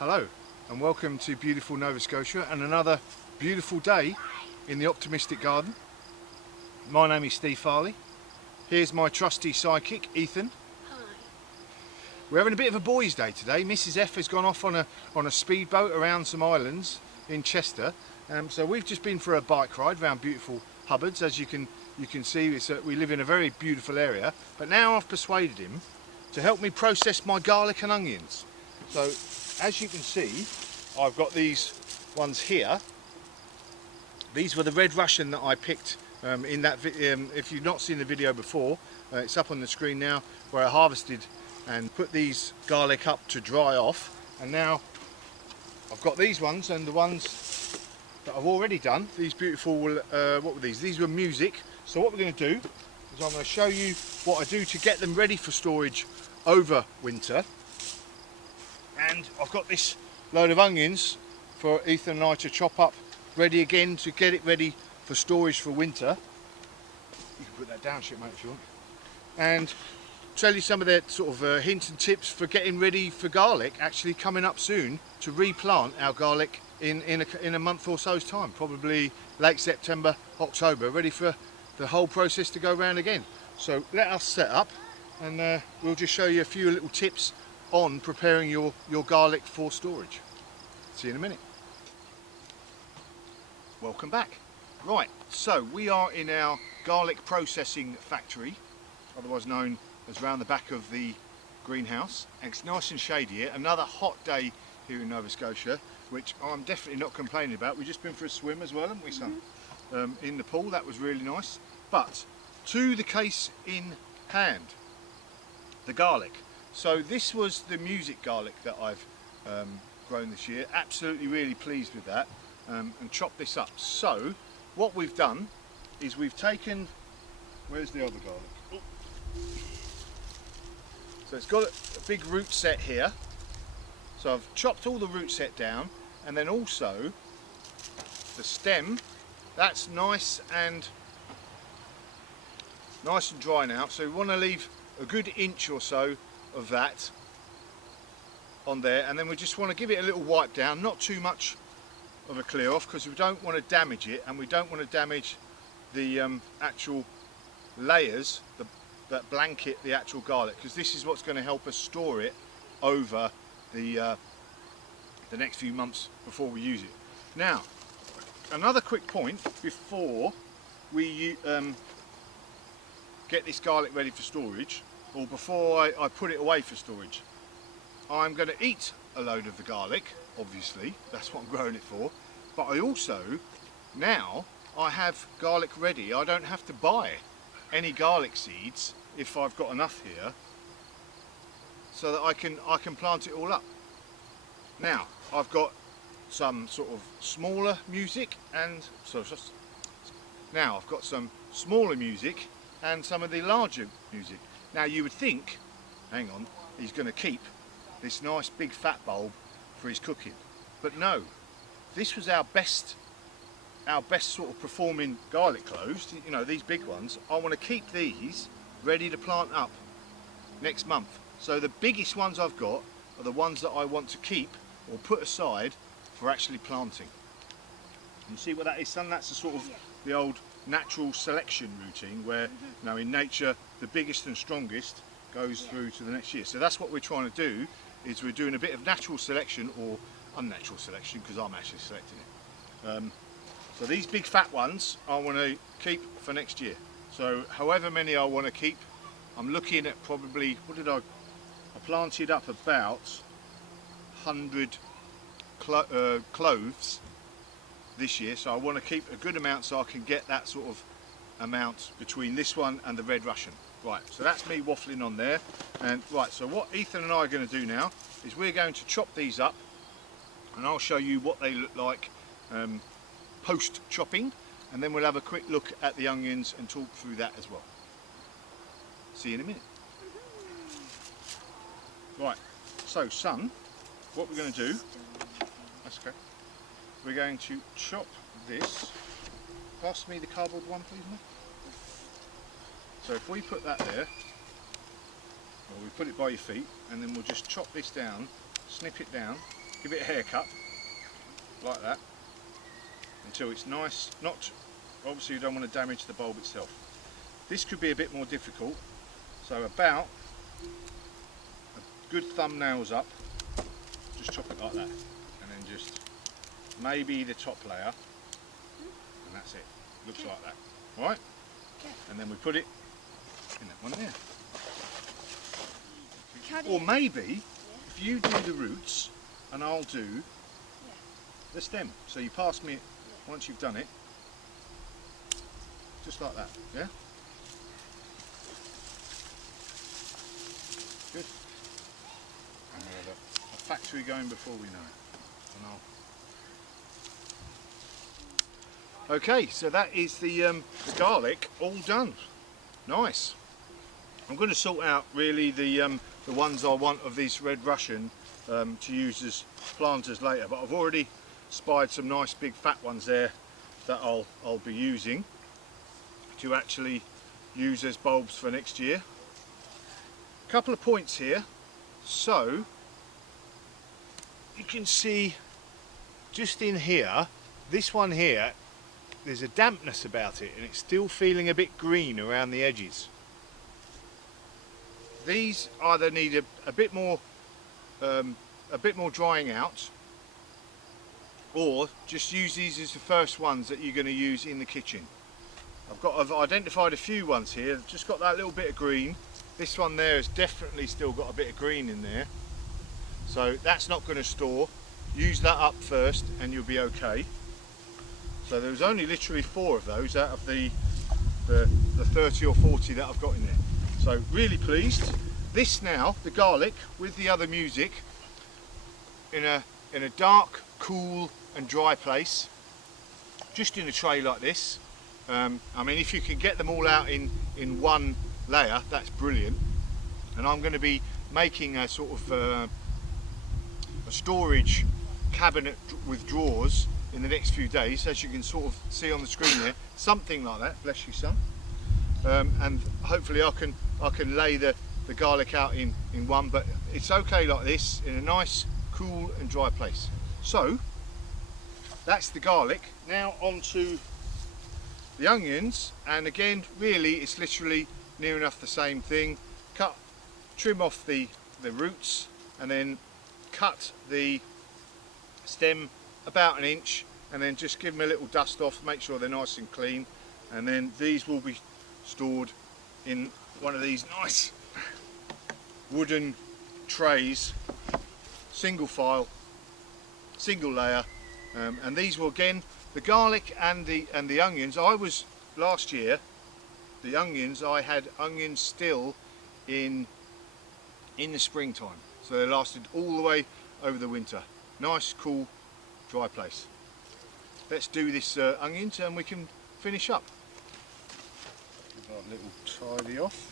Hello and welcome to beautiful Nova Scotia and another beautiful day in the optimistic garden. My name is Steve Farley. Here's my trusty sidekick Ethan. Hi. We're having a bit of a boys' day today. Mrs F has gone off on a speedboat around some islands in Chester. So we've just been for a bike ride around beautiful Hubbards. As you can see, we live in a very beautiful area. But now I've persuaded him to help me process my garlic and onions. So as you can see, I've got these ones here. These were the red Russian that I picked in that if you've not seen the video before, it's up on the screen now, where I harvested and put these garlic up to dry off. And now I've got these ones, and the ones that I've already done, these beautiful, what were these? These were music. So what we're going to do is I'm going to show you what I do to get them ready for storage over winter. And I've got this load of onions for Ethan and I to chop up, ready again to get it ready for storage for winter. You can put that down, shipmate, if you want. And tell you some of the sort of hints and tips for getting ready for garlic actually coming up soon to replant our garlic in a month or so's time, probably late September, October, ready for the whole process to go round again. So let us set up and we'll just show you a few little tips on preparing your garlic for storage. See you in a minute. Welcome back. Right, so we are in our garlic processing factory, otherwise known as round the back of the greenhouse. And it's nice and shady here. Another hot day here in Nova Scotia, which I'm definitely not complaining about. We've just been for a swim as well, haven't we, son? In the pool. That was really nice. But to the case in hand, the garlic. So this was the music garlic that I've grown this year. Absolutely really pleased with that, and chopped this up. So what we've done is we've taken, where's the other garlic? Oh. So it's got a big root set here. So I've chopped all the root set down, and then also the stem, that's nice and dry now. So we want to leave a good inch or so of that on there, and then we just want to give it a little wipe down, not too much of a clear off, because we don't want to damage it, and we don't want to damage the actual layers that blanket the actual garlic, because this is what's going to help us store it over the next few months before we use it. Now, another quick point before we get this garlic ready for storage, or before I put it away for storage. I'm going to eat a load of the garlic, obviously, that's what I'm growing it for, but I also, now I have garlic ready. I don't have to buy any garlic seeds if I've got enough here, so that I can plant it all up. Now I've got some sort of smaller music, and now I've got some smaller music and some of the larger music. Now you would think, hang on, he's going to keep this nice big fat bulb for his cooking, but no, this was our best sort of performing garlic cloves. You know, these big ones. I want to keep these ready to plant up next month. So the biggest ones I've got are the ones that I want to keep or put aside for actually planting. You see what that is, son? That's the sort of the old natural selection routine where, you know, in nature the biggest and strongest goes through to the next year. So that's what we're trying to do, is we're doing a bit of natural selection or unnatural selection, because I'm actually selecting it. So these big fat ones I want to keep for next year. So however many I want to keep, I'm looking at probably, I planted up about 100 cloves this year, so I want to keep a good amount so I can get that sort of amount between this one and the red Russian. Right, so that's me waffling on there. And right, so what Ethan and I are going to do now is we're going to chop these up, and I'll show you what they look like post chopping, and then we'll have a quick look at the onions and talk through that as well. See you in a minute. Right, so son, what we're going to do, that's okay, we're going to chop this. Pass me the cardboard one, please, mate. So if we put that there, or we put it by your feet, and then we'll just chop this down, snip it down, give it a haircut like that until it's nice. Not obviously you don't want to damage the bulb itself. This could be a bit more difficult, so about a good thumbnails up, just chop it like that, and then just maybe the top layer, and that's it. Looks like that. All right, and then we put it in that one there. Or maybe if you do the roots and I'll do the stem. So you pass me it once you've done it, just like that. Yeah. Good. And we'll have a factory going before we know it. And okay, so that is the garlic all done. Nice. I'm going to sort out really the ones I want of these Red Russian to use as planters later, but I've already spied some nice big fat ones there that I'll be using to actually use as bulbs for next year. A couple of points here. So you can see just in here, this one here, there's a dampness about it and it's still feeling a bit green around the edges. These either need a bit more drying out, or just use these as the first ones that you're going to use in the kitchen. I've identified a few ones here. I've just got that little bit of green. This one there has definitely still got a bit of green in there, so that's not going to store. Use that up first and you'll be okay. So there's only literally 4 of those out of the 30 or 40 that I've got in there. So really pleased. This now, the garlic with the other music, in a dark, cool and dry place, just in a tray like this. I mean, if you can get them all out in one layer, that's brilliant. And I'm going to be making a sort of a storage cabinet with drawers in the next few days, as you can sort of see on the screen there, something like that. Bless you, son. And hopefully I can lay the garlic out in one, but it's okay like this in a nice, cool and dry place. So that's the garlic. Now on to the onions, and again really it's literally near enough the same thing. Trim off the roots and then cut the stem about 1 inch, and then just give them a little dust off, make sure they're nice and clean, and then these will be stored in one of these nice wooden trays, single file, single layer, and these will, again, the garlic and the onions. Last year the onions, I had onions still in the springtime, so they lasted all the way over the winter. Nice, cool, dry place. Let's do this onions and we can finish up. Give our little tidy off.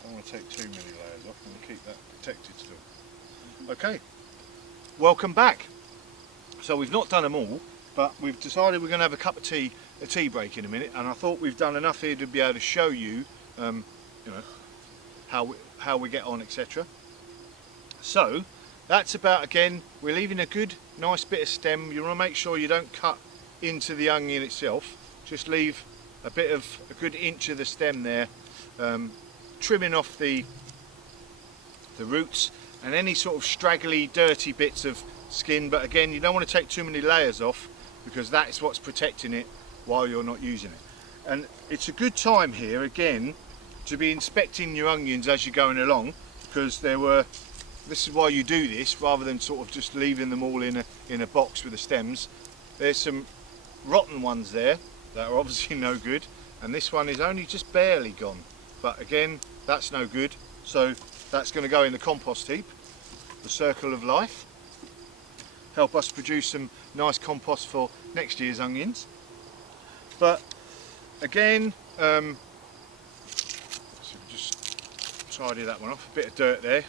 I don't want to take too many layers off, and keep that protected still. Okay, welcome back. So we've not done them all, but we've decided we're going to have a tea break in a minute, and I thought we've done enough here to be able to show you, you know, how we get on, etc. So that's about, again, we're leaving a good nice bit of stem. You want to make sure you don't cut into the onion itself, just leave a good inch of the stem there, trimming off the roots and any sort of straggly dirty bits of skin. But again, you don't want to take too many layers off, because that's what's protecting it while you're not using it. And it's a good time here again to be inspecting your onions as you're going along, because this is why you do this, rather than sort of just leaving them all in a box with the stems. There's some rotten ones there that are obviously no good, and this one is only just barely gone, but again, that's no good. So that's going to go in the compost heap, the circle of life, help us produce some nice compost for next year's onions. But again, so just tidy that one off, a bit of dirt there.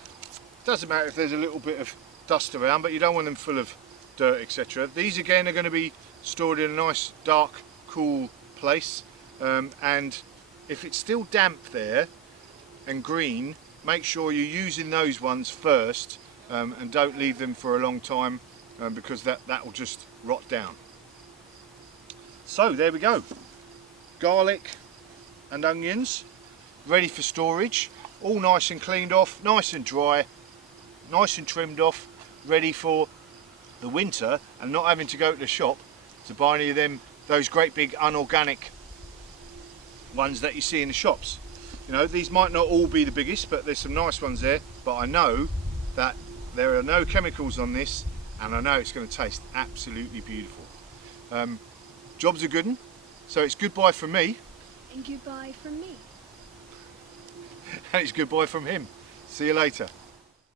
Doesn't matter if there's a little bit of dust around, but you don't want them full of dirt, etc. These again are going to be stored in a nice dark, cool place, and if it's still damp there, and green, make sure you're using those ones first, and don't leave them for a long time, because that will just rot down. So there we go, garlic and onions ready for storage, all nice and cleaned off, nice and dry, nice and trimmed off, ready for the winter, and not having to go to the shop to buy any of those great big unorganic ones that you see in the shops. You know, these might not all be the biggest, but there's some nice ones there, but I know that there are no chemicals on this, and I know it's going to taste absolutely beautiful. Job's a good one, so it's goodbye from me. And goodbye from me. And it's goodbye from him. See you later.